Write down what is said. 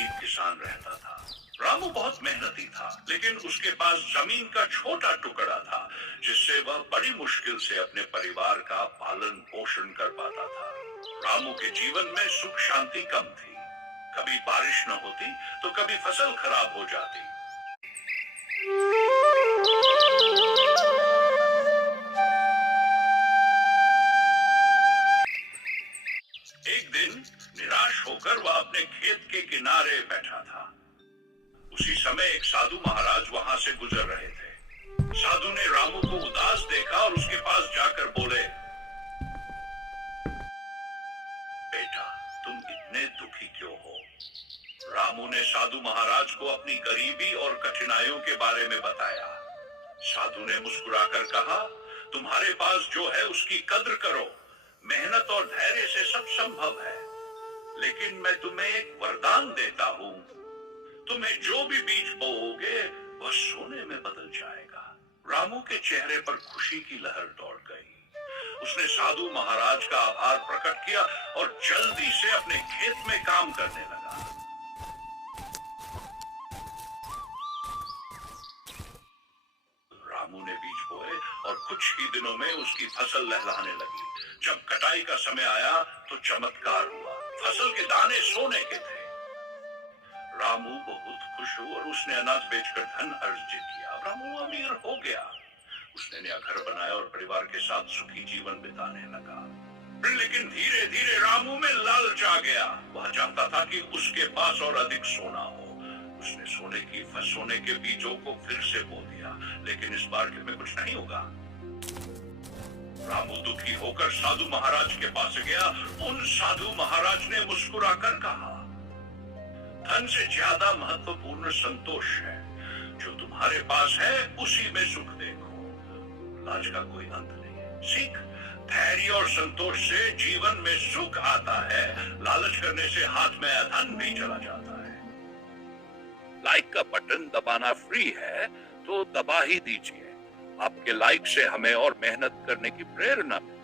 गरीब किसान रहता था। रामू बहुत मेहनती था, लेकिन उसके पास जमीन का छोटा टुकड़ा था जिससे वह बड़ी मुश्किल से अपने परिवार का पालन पोषण कर पाता था। रामू के जीवन में सुख शांति कम थी। कभी बारिश न होती तो कभी फसल खराब हो जाती। एक दिन निराश होकर वह अपने खेत के किनारे बैठा था। उसी समय एक साधु महाराज वहां से गुजर रहे थे। साधु ने रामू को उदास देखा और उसके पास जाकर बोले, बेटा, तुम इतने दुखी क्यों हो? रामू ने साधु महाराज को अपनी गरीबी और कठिनाइयों के बारे में बताया। साधु ने मुस्कुराकर कहा, तुम्हारे पास जो है उसकी कद्र करो। मेहनत और धैर्य से सब संभव है। लेकिन मैं तुम्हें एक वरदान देता हूँ। तुम्हें जो भी बीज बोओगे वह सोने में बदल जाएगा। रामू के चेहरे पर खुशी की लहर दौड़ गई। उसने साधु महाराज का आभार प्रकट किया और जल्दी से अपने खेत में काम करने लगा। रामू ने बीज बोए और कुछ ही दिनों में उसकी फसल लहलहाने लगी। जब कटाई का समय आया तो चमत्कार हुआ। फसल के दाने सोने के थे। रामू बहुत खुश हुआ और उसने अनाज बेचकर धन अर्जित किया। रामू अमीर हो गया। उसने नया घर बनाया और परिवार के साथ सुखी जीवन बिताने लगा। लेकिन धीरे धीरे रामू में लालच आ गया। वह चाहता था कि उसके पास और अधिक सोना हो। उसने सोने के बीजों को फिर से बो दिया, लेकिन इस बार में कुछ नहीं होगा। रामू दुखी होकर साधु महाराज के पास गया। उन साधु महाराज ने मुस्कुराकर कहा, धन से ज्यादा महत्वपूर्ण संतोष है। जो तुम्हारे पास है उसी में सुख देखो। लाज का कोई अंत नहीं है। सीख, धैर्य और संतोष से जीवन में सुख आता है। लालच करने से हाथ में धन भी चला जाता है। लाइक का बटन दबाना फ्री है, तो दबा ही दीजिए। आपके लाइक से हमें और मेहनत करने की प्रेरणा मिलेगी।